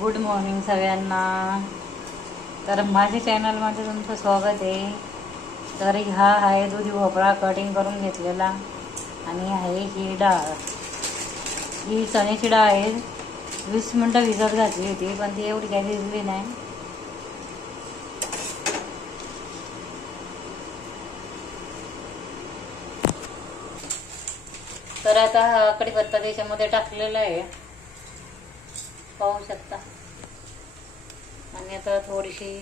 Good morning सगळ्यांना. तर माझ्या चॅनलमध्ये तुमचं स्वागत आहे. तर हा आहे दुधी भोपळा कटिंग करून घेतलेला आणि आहे ही डाळ. ही चण्याची डाळ आहे. 20 मिनटं भिजत घातली होती पण ती एवढी काही भिजली नाही. तर आता हा कढीपत्ता त्याच्यामध्ये टाकलेला आहे, पाहू शकता. आणि आता थोडीशी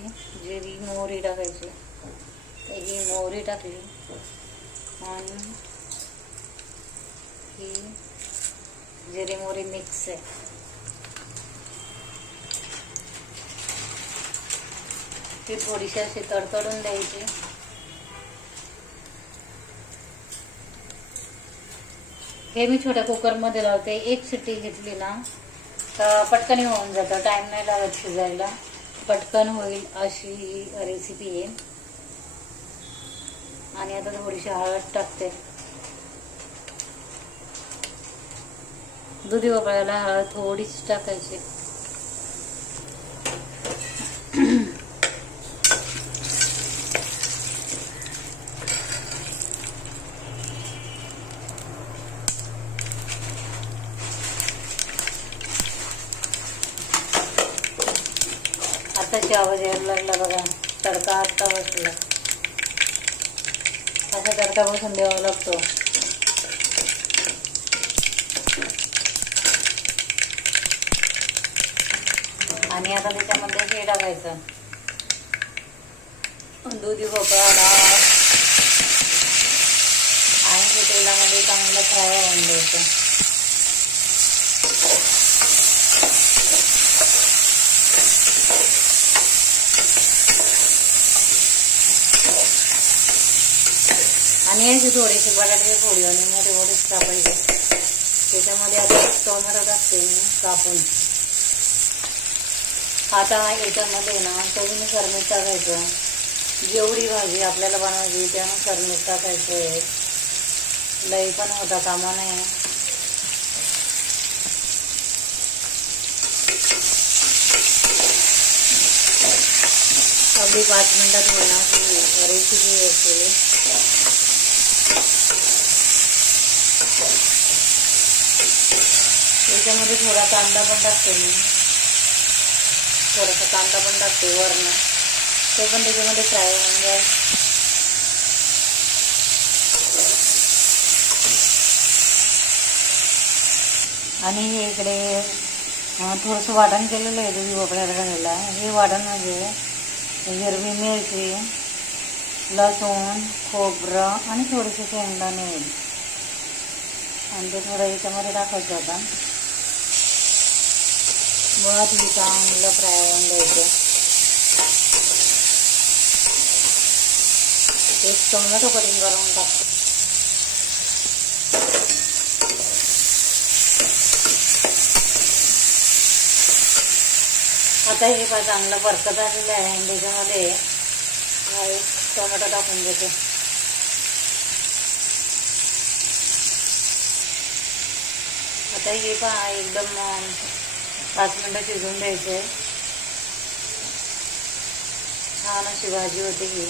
जिरी मोहरी टाकायची. तर ही मोहरी टाकली आणि ही जिरी मोहरी मिक्स आहे. ती थोडीशी अशी तडतडून द्यायची. हे मी छोट्या कुकरमध्ये लावते. एक शिट्टी घेतली ना तर पटकन होऊन जातं, टाइम नाही लागत शिजायला, पटकन होईल अशी ही रेसिपी आहे. आणि आता थोडीशी हळद टाकते. दुधी भोपळ्याला हळद थोडीच टाकायची. आताची आवाज यायला लागला बघा. तडका आत्ता बसला. असा तडका बसून द्यावा लागतो. आणि आता त्याच्यामध्ये हे टाकायचं दुधी भोपळा डाळ आणि तेलामध्ये चांगलं फ्राय होऊन द्यायचं. आणि याची थोडीशी बटाटे फोडी आणि मोठे मोठेच कापायचे. त्याच्यामध्ये आता टोमॅटो टाकते मी कापून. आता याच्यामध्ये ना चवीनुसार मीठ टाकायचं. जेवढी भाजी आपल्याला बनवायची त्यानुसार मीठ टाकायचं. लई पण होता कामा नये. अगदी 5 मिनिटात होणार रेसिपी असते. त्याच्यामध्ये थोडा कांदा पण टाकते मी. थोडासा कांदा पण टाकते वरनं. ते पण त्याच्यामध्ये फ्राय होऊन जाईल. आणि हे इकडे थोडंसं वाटण केलेलं आहे दुधी भोपळ्याला घालायला. हे वाटण म्हणजे हिरवी मिरची, लसूण, खोबरं आणि थोडेसे शेंगदाणे आणि ते थोडं याच्यामध्ये टाकायचं होता. मुळात ही चांगलं फ्राय होऊन द्यायचं. एक टोमॅटो कटिंग करून टाकतो. आता हे पहा चांगलं परकत आलेलं आहे आणि त्याच्यामध्ये एक टोमॅटो टाकून देते. आता हे पहा एकदम 5 मिनिटं शिजवून द्यायचे. छान अशी भाजी होती ही.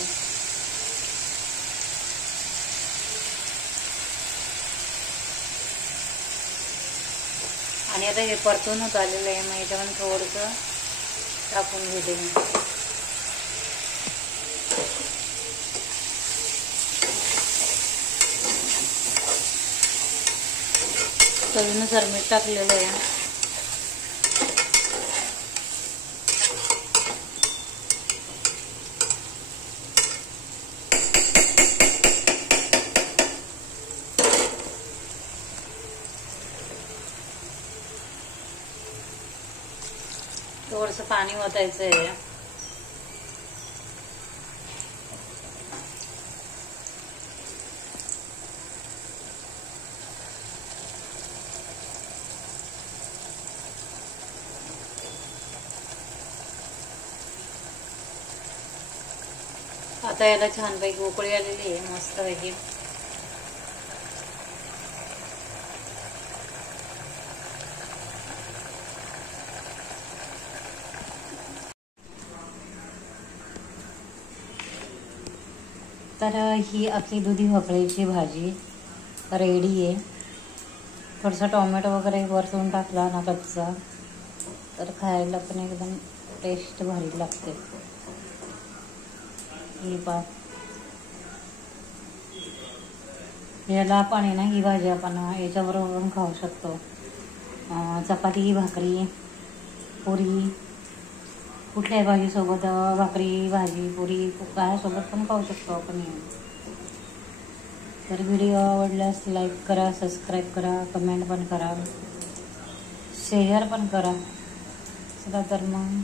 आणि आता हे परतूनच आलेलं आहे. मग याच्यामध्ये थोडंसं टाकून घेते मी. चवीनुसार मीठ टाकलेलं आहे. थोडंसं पाणी ओतायचं आहे. आता याला छानपैकी उकळी आलेली आहे मस्तपैकी. तर ही आपली दुधी भोपळ्याची भाजी रेडी आहे. थोडंसं टोमॅटो वगैरे वरतून टाकला ना कच्चा, तर खायला पण एकदम टेस्ट भारी लागते. ही याला पण आहे ना, ही भाजी आपण याच्याबरोबर पण खाऊ शकतो. चपाती, भाकरी, पुरी, कुठल्याही भाजीसोबत, भाकरी, भाजी, पुरी सोबत पण खाऊ शकतो आपण. तर व्हिडिओ आवडल्यास लाईक करा, सबस्क्राईब करा, कमेंट पण करा, शेअर पण करा. चला तर मग